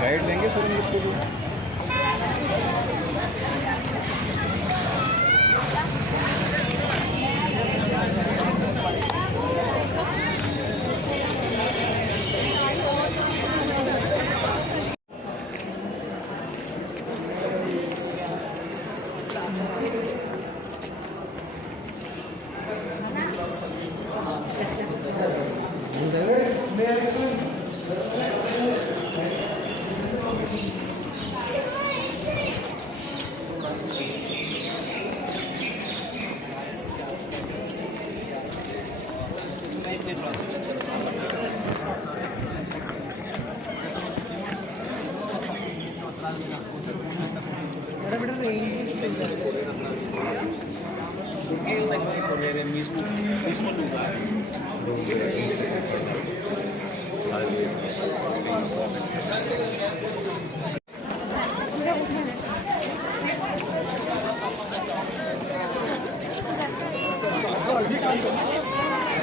Guide लेंगे फिर हम लोग को भी।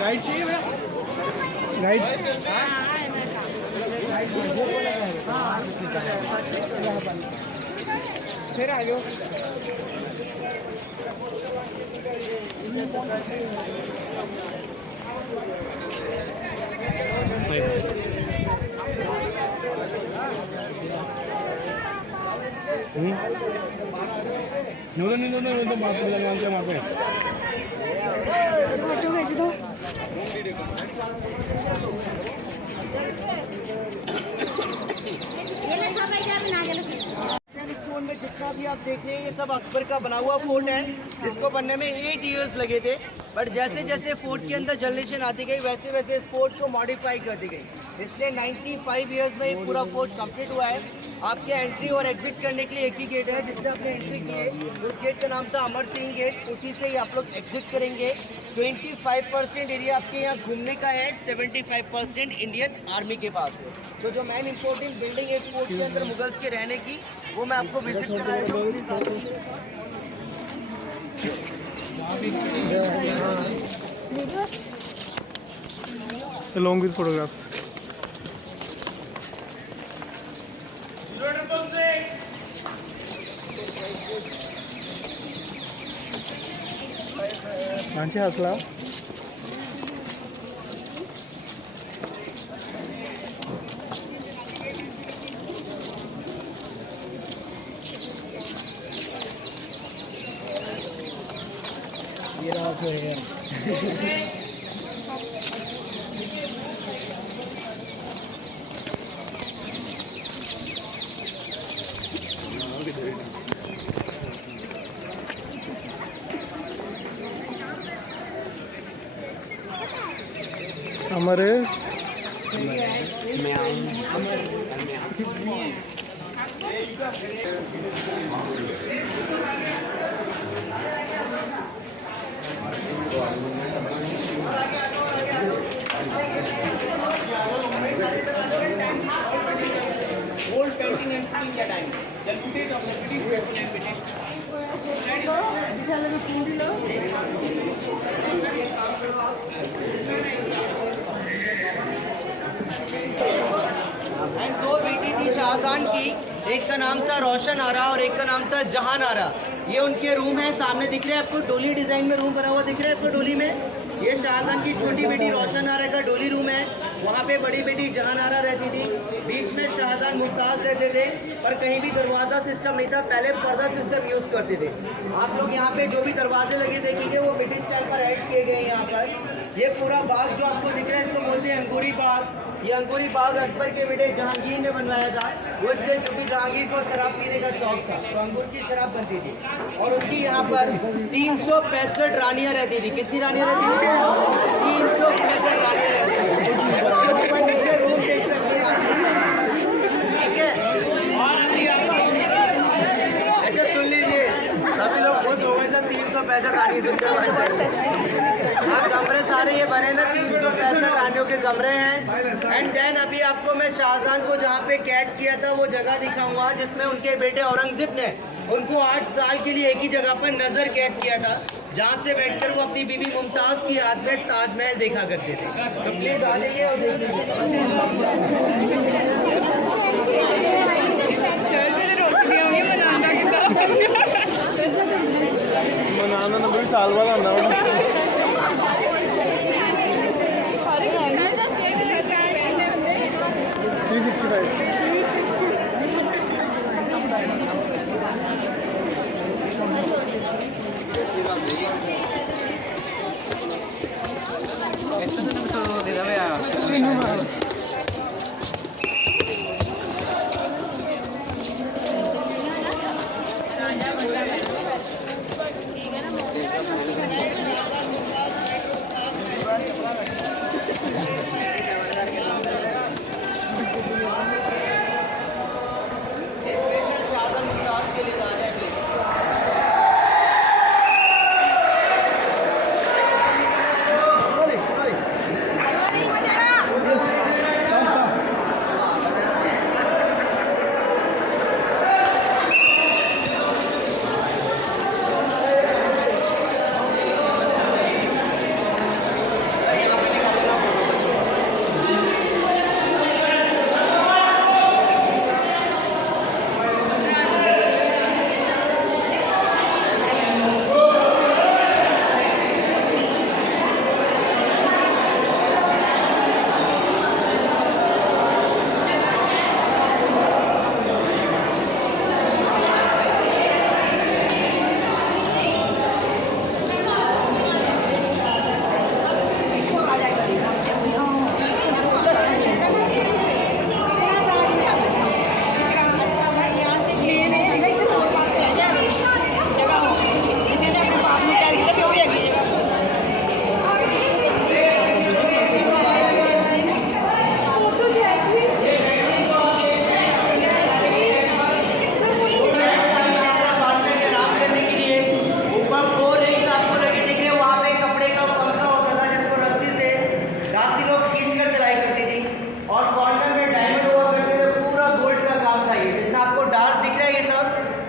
गाइड चाहिए भैया? गाइड फिर आ जाओ। नहीं मारते लगवान से मारते में जितना भी आप देख रहे हैं ये सब अकबर का बना हुआ फोर्ट है, जिसको बनने में 8 इयर्स लगे थे। बट जैसे जैसे फोर्ट के अंदर जनरेशन आती गई वैसे वैसे इस फोर्ट को मॉडिफाई करती गई, इसलिए 95 इयर्स में ये पूरा फोर्ट कंप्लीट हुआ है। आपके एंट्री और एग्जिट करने के लिए एक ही गेट है, जिससे आपने एंट्री किए उस गेट का नाम था अमर सिंह गेट, उसी से ही आप लोग एग्जिट करेंगे। 25% एरिया आपके यहाँ घूमने का है, 75% इंडियन आर्मी के पास है। तो जो मेन इम्पोर्टेंट बिल्डिंग है फोर्ट के अंदर मुगल्स के रहने की, वो मैं आपको विजिट कराऊंगा। along with photographs. मानसी हसला ये रात है हमारे old painting and in the time. The footage of the British weapon and British. And दो बेटी थी शाहजहां की, एक का नाम था रोशन आरा और एक का नाम था जहान आरा। ये उनके रूम है, सामने दिख रहे हैं आपको, डोली डिजाइन में रूम बना हुआ दिख रहा है आपको डोली में। ये शाहजहां की छोटी बेटी रोशन आरा का डोली रूम है, वहाँ पे बड़ी बेटी जहान आरा रहती थी। बीच में शाहजहां मुमताज़ रहते थे, पर कहीं भी दरवाज़ा सिस्टम नहीं था, पहले पर्दा सिस्टम यूज़ करते थे। आप लोग यहाँ पे जो भी दरवाजे लगे देखेंगे वो ब्रिटिश टाइम पर ऐड किए गए हैं। यहाँ पर ये पूरा बाग जो आपको दिख रहा है इसको बोलते हैं अंगूरी बाग। ये अंगूरी बाग अकबर के बेटे जहांगीर ने बनवाया था, वो इसलिए क्योंकि जहांगीर को शराब पीने का शौक था, तो अंगूर की शराब बनती थी। और उसकी यहाँ पर 365 रानियाँ रहती थी। कितनी रानियाँ रहती थी? 365 रानियाँ रहती थी। रूम देख सकते हैं, ठीक है। और अभी अच्छा सुन लीजिए, सभी लोग खुश हो गए सर, 365 रानी सुनते। हाँ, कमरे सारे ये बने ना 365 रानियों के कमरे हैं। एंड देन अभी आपको मैं शाहजहां को जहाँ पे कैद किया था वो जगह दिखाऊंगा, जिसमें उनके बेटे औरंगजेब ने उनको 8 साल के लिए एक ही जगह पर नजर कैद किया था। जहाँ से बैठकर वो अपनी बीबी मुमताज़ की याद में ताजमहल देखा करते थे। तो प्लीज़ आ जाइए और देखिए। मनाना ना बड़ी साल बाद आना होगा। 365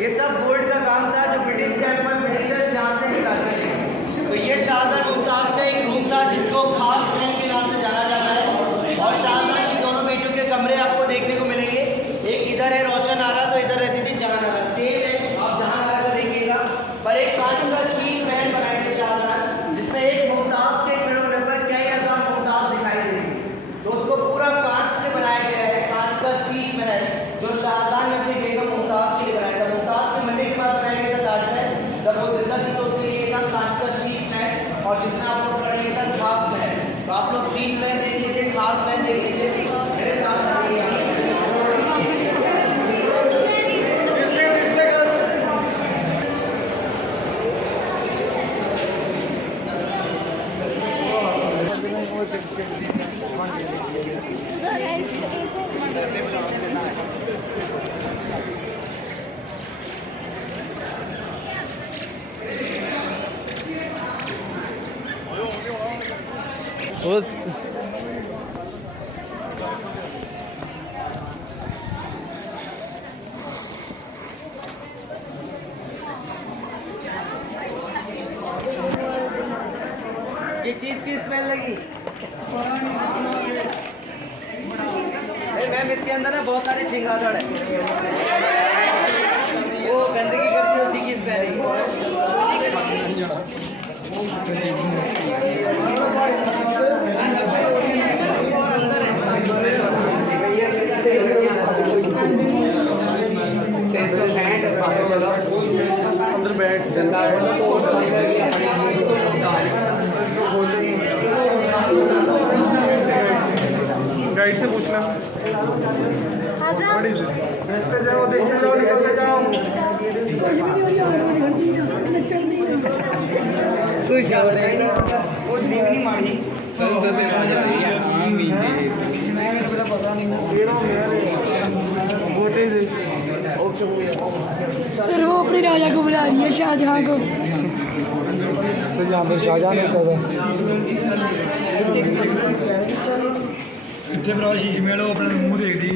ये सब गोल्ड का काम था जो ब्रिटिश टाइम में ब्रिटिशर्स यहाँ से निकालते थे। तो ये शाहजहां मुमताज़ का एक रूम था जिसको खास महल के नाम से जाना जाता है। और शाहजहां की दोनों बेटियों के कमरे आपको देखने को मिलेंगे। एक इधर है रोशन आरा, तो इधर रहती थी जहां आरा। सेम है, आप जहां आरा को देखिएगा। पर एक कांच का चीज महल बनाए थे शाहजहां, जिसमें एक मुमताज़ के खड़े होने पर कई हजार मुमताज़ दिखाई देती। तो उसको पूरा कांच से बनाया गया है, कांच का चीज महल, जो शाहजहां ने अपनी बेगम मुमताज़ के लिए बनाया था। मुमताज़ से मरने के बाद बनाया गया था ताजमहल। जब वो जिंदा थी तो उसके लिए था कांच का शीश महल, और जिसमें आप लोग पढ़ लिया था खास महल। तो आप लोग शीश महल देख लीजिए, खास महल देख लीजिए, मेरे साथ आइए। वो ये चीज की स्मेल लगी। मैम इसके अंदर ना बहुत सारे छिंगादड़ है, वो गंदगी करती है, उसी की स्मेल है। अंदर बैठ से गाइड से पूछना देखते जाओ, देखते जाओ, निकलते जाओ। कुछ और है नहीं मारी सर से आ जा रही है। हाँ मीजे मेरा पता नहीं बोटे ओके हो गया सर। वो अपने राजा को बुला रही है, शाहजहां को। सर यहाँ पर शाहजहां रहता था। इतने भरा शीश में लो अपना मुंह देख दी।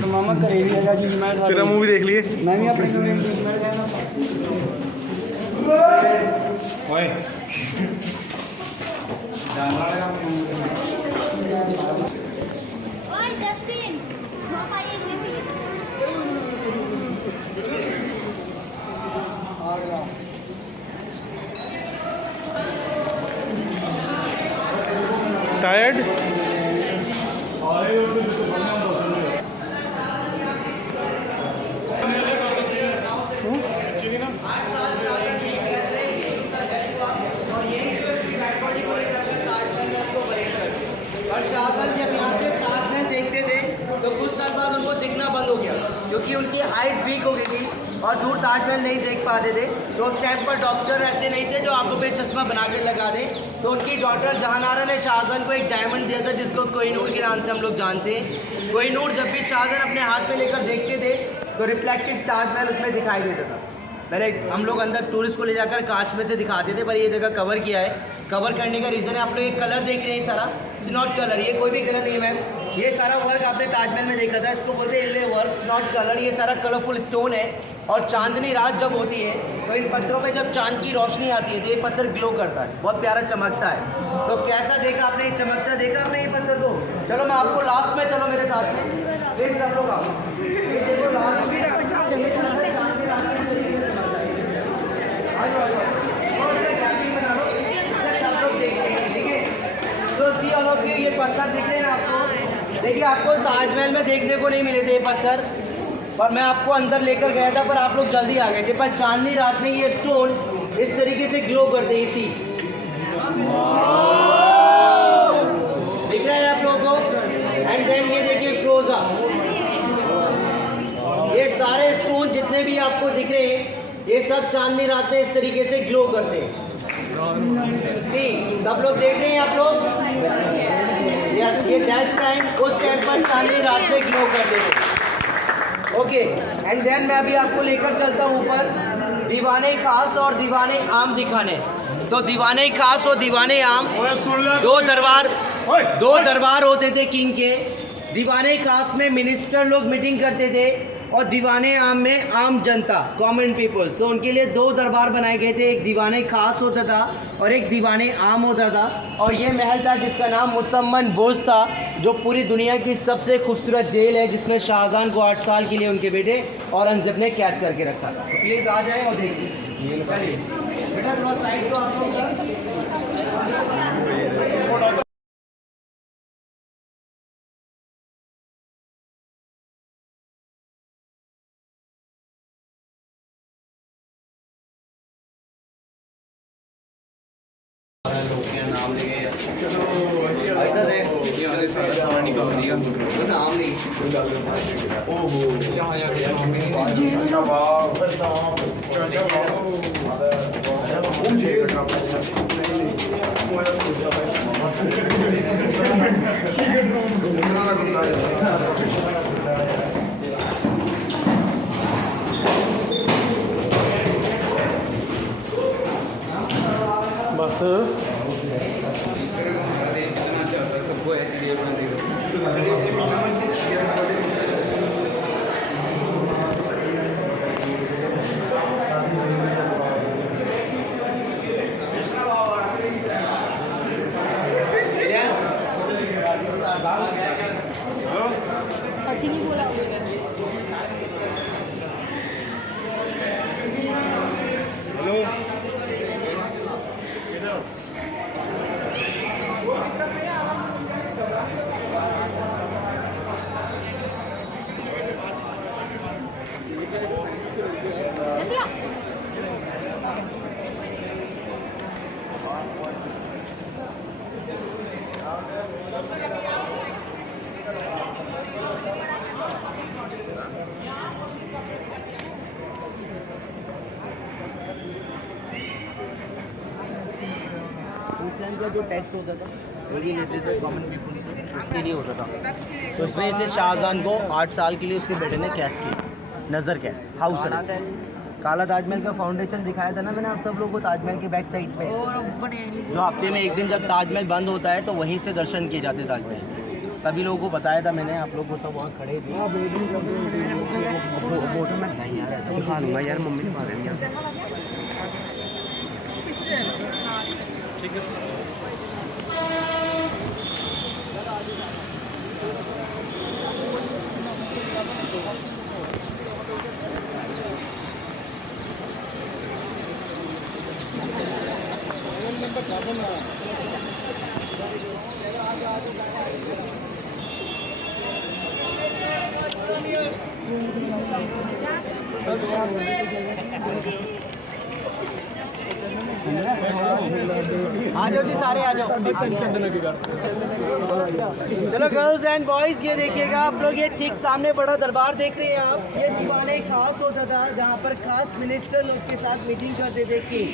तो मामा करे नहीं आया जी, मैं तेरा मुंह भी देख लिए। मैं भी अपने ओए ओए जस्टिन पापा ये ले प्लीज टायर्ड और शाहजहां जब यहाँ से ताजमहल देखते थे तो कुछ साल बाद उनको दिखना बंद हो गया क्योंकि उनकी आइज़ वीक हो गई थी और दूर ताजमहल नहीं देख पाते थे। तो उस टाइम पर डॉक्टर ऐसे नहीं थे जो आंखों पे चश्मा बना के लगा दे। तो उनकी डॉक्टर जहानारा ने शाहजहां को एक डायमंड दिया था जिसको कोहिनूर के नाम से हम लोग जानते हैं। कोहिनूर जब भी शाहजहां अपने हाथ में लेकर देखते थे तो रिफ्लेक्टेड ताजमहल उसमें दिखाई देता था। पहले हम लोग अंदर टूरिस्ट को ले जाकर कांच में से दिखाते थे, पर ये जगह कवर किया है। कवर करने का रीज़न है आप लोग ये कलर देख रहे हैं सारा, इट्स नॉट कलर, ये कोई भी कलर नहीं है मैम। ये सारा वर्क आपने ताजमहल में देखा था, इसको बोलते हैं इल्ले वर्क, इट्स नॉट कलर। ये सारा कलरफुल स्टोन है और चांदनी रात जब होती है तो इन पत्थरों पे जब चांद की रोशनी आती है तो ये पत्थर ग्लो करता है, बहुत प्यारा चमकता है। तो कैसा देखा आपने, ये चमकता देखा आपने ये पत्थर को? चलो मैं आपको लास्ट में, चलो मेरे साथ में प्लीज सब लोग आओ। ये देखो लास्ट में तो सी ऑल ऑफ यू, ये पत्थर दिख रहे हैं आपको। देखिए आपको ताजमहल में देखने को नहीं मिले थे ये पत्थर, और मैं आपको अंदर लेकर गया था पर आप लोग जल्दी आ गए थे। पर चांदनी रात में ये स्टोन इस तरीके से ग्लो करते हैं, इसी दिख रहा है आप लोगों को। एंड देन ये देखिए फ्रोजा, ये सारे स्टोन जितने भी आपको दिख रहे हैं ये सब चांदनी रात में इस तरीके से ग्लो करते हैं। सब लोग देख रहे हैं आप लोग? यस, ये दैट टाइम उस टाइम पर चांदनी रात में ग्लो करते थे। ओके, एंड देन मैं अभी आपको लेकर चलता हूँ ऊपर दीवाने खास और दीवाने आम दिखाने। तो दीवाने खास और दीवाने आम दो दरबार होते थे किंग के। दीवाने खास में मिनिस्टर लोग मीटिंग करते थे और दीवाने आम में आम जनता, कॉमन पीपल। तो उनके लिए दो दरबार बनाए गए थे, एक दीवाने खास होता था और एक दीवाने आम होता था। और ये महल था जिसका नाम मुसम्मन बोझ था, जो पूरी दुनिया की सबसे खूबसूरत जेल है, जिसमें शाहजहां को 8 साल के लिए उनके बेटे औरंगजेब ने कैद करके रखा था। तो प्लीज़ आ जाए और देखिए। चलिए बेटा थोड़ा साइड को आप लोग। नाम बस सबको ऐसी जेब बन दी। अच्छी नहीं बोला। का जो टैक्स होता था वो भी लेते थे कॉमन पीपल से, उसके लिए होता था। तो इसमें से शाहजहां को 8 साल के लिए उसके बेटे ने कैद किया, नज़र कैद, हाउस अरेस्ट। काला ताजमहल का फाउंडेशन दिखाया था ना मैंने आप सब लोगों को, ताजमहल के बैक साइड पे, जो हफ्ते में एक दिन जब ताजमहल बंद होता है तो वहीं से दर्शन किए जाते ताजमहल। सभी लोगों को बताया था मैंने, आप लोग को सब वहाँ खड़े थे। फोटो में नहीं यार, ऐसा दिखा दूँगा यार, मम्मी ने मारे यार। आ जाओ जी सारे आ जाओ। चलो गर्ल्स एंड बॉयज, ये देखिएगा आप लोग, ये ठीक सामने बड़ा दरबार देख रहे हैं आप। ये दीवाने खास होता था जहाँ पर खास मिनिस्टर लोग के साथ मीटिंग करते थे किंग।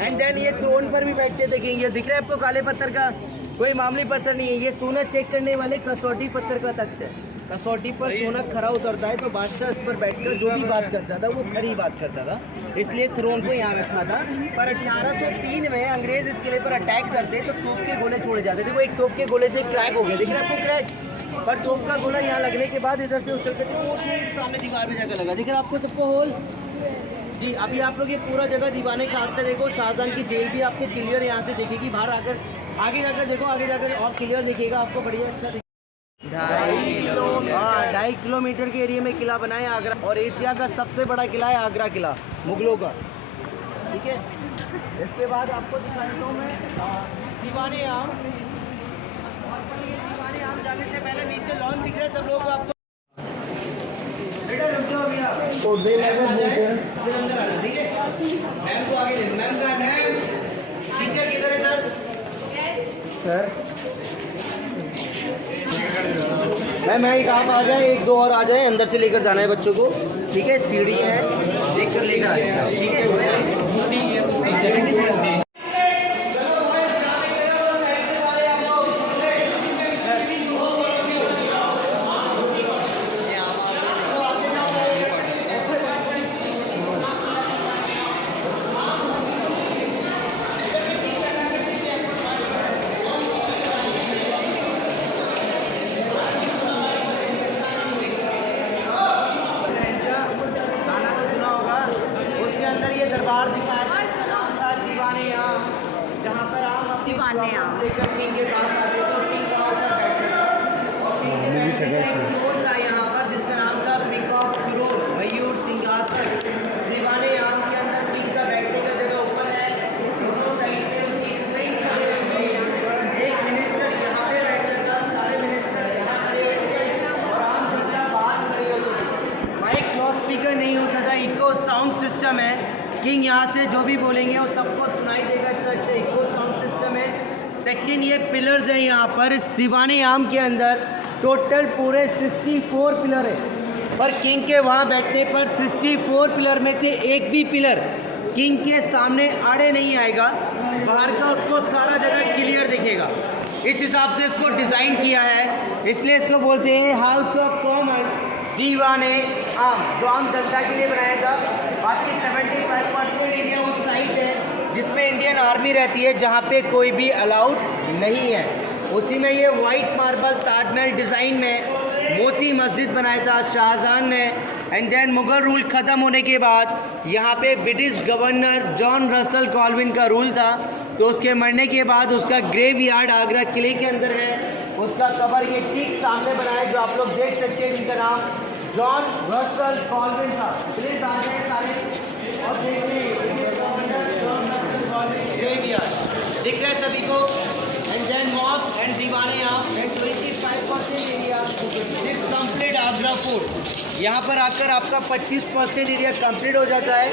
एंड देन ये थ्रोन पर भी बैठते थे किंग। ये दिख रहा है आपको काले पत्थर का, कोई मामूली पत्थर नहीं है, ये सोना चेक करने वाले कसौटी पत्थर का तख्त है। कसौटी पर सोना खरा उतरता है तो बादशाह इस पर बैठकर जो भी बात करता था वो खरी बात करता था, इसलिए थ्रोन को यहाँ रखा था। पर 1803 में अंग्रेज इस किले पर अटैक करते तो तोप के गोले छोड़े जाते थे। वो एक तोप के गोले से क्रैक हो गया, दिख रहा है आपको क्रैक। पर तोप का गोला यहाँ लगने के बाद इधर से उतर के तो सामने दीवार पे जाकर लगा, दिख रहा है आपको सबको होल जी। अभी आप लोग ये पूरा जगह दीवाने खास कर देखो, शाहजहां की जेल भी आपको क्लियर यहाँ से दिखेगी। बाहर आकर आगे जाकर देखो, आगे जाकर और क्लियर दिखेगा आपको, बढ़िया अच्छा। 2.5 किलोमीटर के एरिया में किला बना है आगरा, और एशिया का सबसे बड़ा किला है आगरा किला मुगलों का, ठीक है। इसके बाद आपको दिखाता हूँ मैं दीवाने आम। दीवाने आम जाने से पहले नीचे लॉन दिख रहा है सब लोगों को आपको। बेटा रुक जाओ भैया, ठीक है। मैम को आगे ले, मैम का मैम टीचर किधर है सर? सर मैम एक आप आ जाए, एक दो और आ जाए, अंदर से लेकर जाना है बच्चों को, ठीक है। सीढ़ी है, लेकर लेकर आ जाए, ठीक है। दरबार दिखाया दीवाने आम, जहाँ पर आम अपनी लेकर किंग के साथ आते थे और किंग वहाँ पर बैठते थे। था यहाँ पर जिसका नाम था पीकॉक थ्रोन, मयूर सिंहासन। दीवाने आम के अंदर किंग का बैठने का जगह ऊपर है, दोनों साइड पे एक मिनिस्टर यहाँ पे बैठता था, सारे मिनिस्टर यहाँ खड़े होते थे और आम जनता बाहर खड़े होते थे। माइक लाउड स्पीकर नहीं होता था, इको साउंड सिस्टम है। किंग यहाँ से जो भी बोलेंगे वो सबको सुनाई देगा, इतना अच्छा इको साउंड सिस्टम है। सेकंड, ये पिलर्स हैं यहाँ पर इस दीवाने आम के अंदर, टोटल पूरे 64 पिलर है। पर किंग के वहाँ बैठने पर 64 पिलर में से एक भी पिलर किंग के सामने आड़े नहीं आएगा, बाहर का उसको सारा जगह क्लियर दिखेगा। इस हिसाब से इसको डिज़ाइन किया है, इसलिए इसको बोलते हैं हाउस ऑफ कॉमन दीवाने आम, जो आम जनता के लिए बनाया था। बाकी 75% एरिया वो साइड है जिसमें इंडियन आर्मी रहती है, जहाँ पे कोई भी अलाउड नहीं है। उसी में ये वाइट मार्बल ताजमहल डिज़ाइन में मोती मस्जिद बनाया था शाहजहां ने। एंड देन मुग़ल रूल ख़त्म होने के बाद यहाँ पे British governor John Russell Colvin का रूल था, तो उसके मरने के बाद उसका ग्रेव यार्ड आगरा किले के अंदर है। उसका कबर ये ठीक सामने बनाया है, जो आप लोग देख सकते हैं, जिनका नाम जॉन रसल कॉल्विन था। प्लीज आ जाए सारे और देखिए ग्रेव यार्ड दिख रहा है सभी को। एंड देन मॉस्क एंड दीवाने आम and 25% area is complete Agra fort. यहाँ पर आकर आपका 25% एरिया कंप्लीट हो जाता है,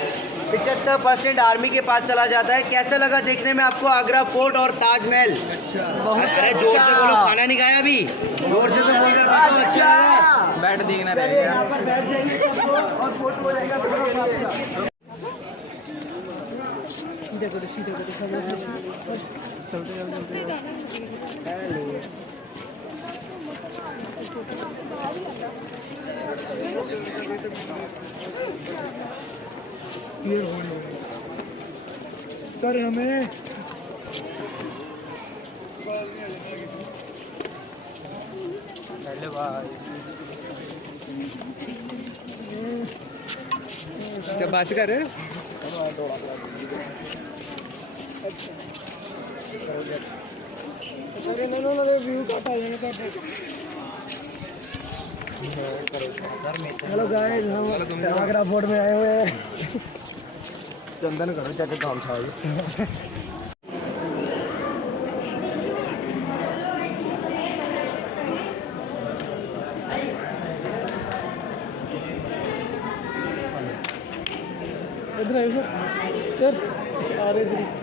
75% आर्मी के पास चला जाता है। कैसा लगा देखने में आपको आगरा फोर्ट और ताजमहल? अरे जोर से बोलो, खाना नहीं खाया अभी, जोर से तो बोल रहे। अच्छा लगा, बैठ देखना रहेगा, यहाँ पर बैठ जाइए और फोटो हो जाएगा। सर हमें क्या बात कर रहे? सर इन्होंने उन्होंने व्यू घट आ जाने का। हेलो गाइस, हम आगरा फोर्ट में आए हुए हैं। चंदन करो जाके काम छाओ। इधर आइए सर, आ रहे इधर।